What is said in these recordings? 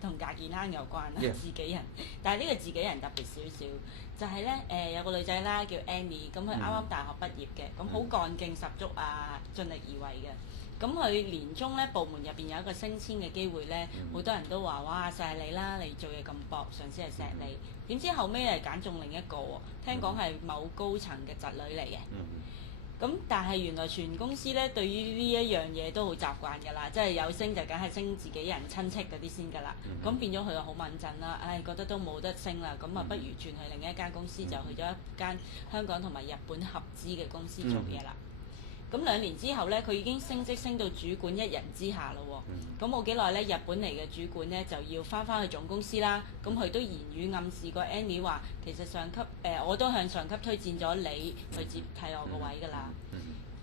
同大健康有關啦 Yes. 自己人。但係呢個自己人特別少少，就係咧有個女仔啦叫 Annie，咁佢啱啱大學畢業嘅，咁好幹勁十足啊，盡力而為嘅。咁佢年中咧部門入邊有一個升遷嘅機會咧，好多人都話哇錫你啦，你做嘢咁搏，上司係錫你。點知後尾係揀中另一個喎，聽講係某高層嘅侄女嚟嘅。咁但係原來全公司咧對於呢一樣嘢都好習慣㗎啦，即係有升就梗係升自己人親戚嗰啲先㗎啦。咁變咗佢就好穩陣啦，覺得都冇得升啦，咁啊不如轉去另一間公司，就去咗一間香港同埋日本合資嘅公司做嘢啦。咁2年之後咧，佢已經升職升到主管一人之下咯喎。咁冇幾耐咧，日本嚟嘅主管咧就要翻去總公司啦。咁佢都言語暗示過 Annie 話，其實上級我都向上級推薦咗你去接替我個位㗎啦。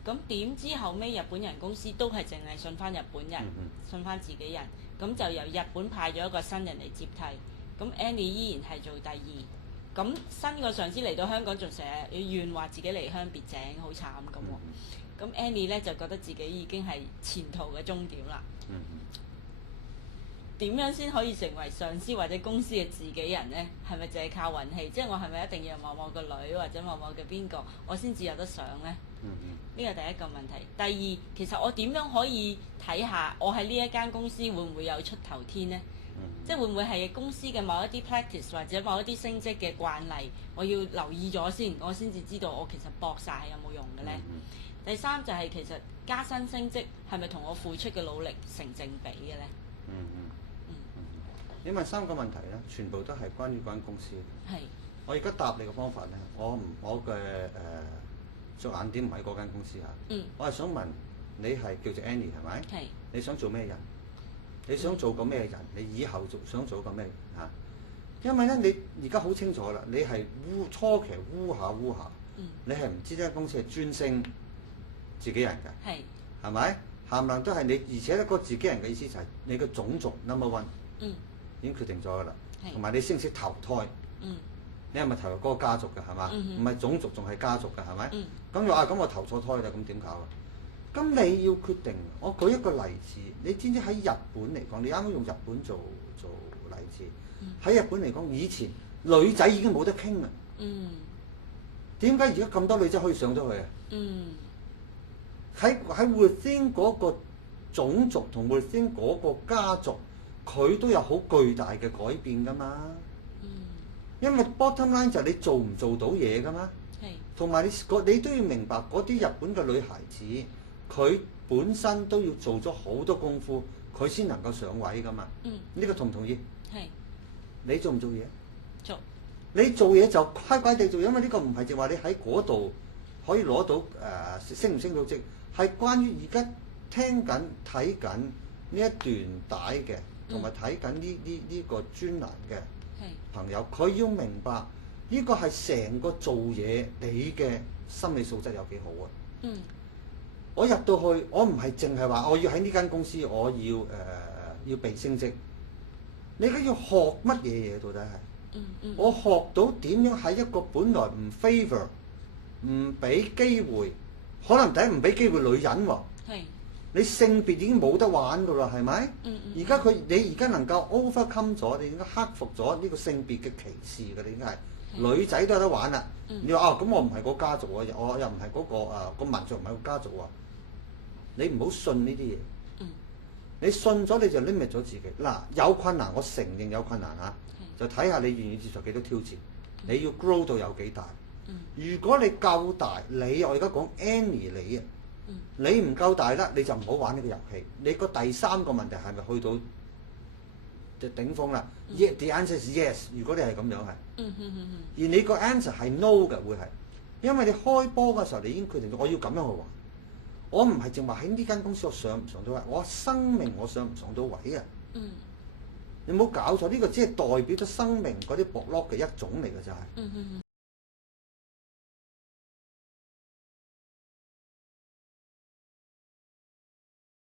咁點知後尾日本人公司都係淨係信翻日本人，信翻自己人，咁就由日本派咗一個新人嚟接替。咁 Annie 依然係做第二。咁新個上司嚟到香港，仲成日怨話自己離鄉別井，好慘咁喎。咁 Annie 咧就覺得自己已經係前途嘅終點啦。點樣先可以成為上司或者公司嘅自己人呢？係咪淨係靠運氣？即係我係咪一定要某某個女或者某某嘅邊個，我先至有得上呢？呢個第一個問題。第二，其實我點樣可以睇下我喺呢一間公司會唔會有出頭天呢？即係會唔會係公司嘅某一啲 practice 或者某一啲升職嘅慣例，我要留意咗先，我先至知道我其實搏晒係有冇用嘅呢？第三就係其實加薪升職係咪同我付出嘅努力成正比嘅呢？你問3個問題咧，全部都係關於嗰間公司。係。我而家答你嘅方法咧，我嘅着眼點唔喺嗰間公司嚇。我係想問你係叫做 Annie 係咪？係。你想做咩人？你想做個咩人？你以後想做個咩人嚇？因為咧，你而家好清楚啦，你係初期烏下，你係唔知呢間公司係專升自己人嘅。係。係咪？冚唪唥都係你，而且咧個自己人嘅意思就係你嘅種族 number one。已經決定咗㗎啦，同埋你識唔識投胎？你係咪投入嗰個家族㗎？係嘛？唔係種族，仲係家族㗎？係咪？咁又話咁我投錯胎啦，咁點搞啊？咁你要決定。我舉一個例子，你知唔知喺日本嚟講？你啱啱用日本做例子，喺日本嚟講，以前女仔已經冇得傾啦。點解而家咁多女仔可以上咗去啊？喺 within 嗰個種族同 within 嗰個家族。佢都有好巨大嘅改變㗎嘛，因為 bottom line 就係你做唔做到嘢㗎嘛，同埋你都要明白嗰啲日本嘅女孩子，佢本身都要做咗好多功夫，佢先能夠上位㗎嘛。呢個同唔同意？係。你做唔做嘢？做。你做嘢就乖乖地做，因為呢個唔係淨話你喺嗰度可以攞到升唔升到職，係關於而家聽緊睇緊呢一段帶嘅。同埋睇緊呢個專欄嘅朋友，佢要明白呢個係成個做嘢你嘅心理素質有幾好啊！我入到去，我唔係淨係話我要喺呢間公司，我要被升職。你而家要學乜嘢嘢到底係？我學到點樣喺一個本來唔 favor、唔俾機會，可能第一唔俾機會女人喎。你性別已經冇得玩噶啦，係咪？你而家能夠 overcome 咗，你應該克服咗呢個性別嘅歧視嘅，你應該係女仔都有得玩啦。你話咁我唔係個家族喎，我又唔係嗰個個民族唔係個家族喎。你唔好信呢啲嘢。你信咗你就 limit 咗自己。嗱，有困難我承認有困難嚇，就睇下你願意接受幾多挑戰，你要 grow 到有幾大。如果你夠大，我而家講 Annie 你啊。你唔夠大啦，你就唔好玩呢個遊戲。你個第3個問題係咪去到就頂峰啦？The answer is yes。如果你係咁樣係，而你個 answer 係 no 嘅會係，因為你開波嘅時候你已經決定咗我要咁樣去玩。我唔係淨話喺呢間公司我上唔上到位，我生命我上唔上到位啊？你冇搞錯，呢個只係代表咗生命嗰啲薄落嘅一種嚟嘅就係。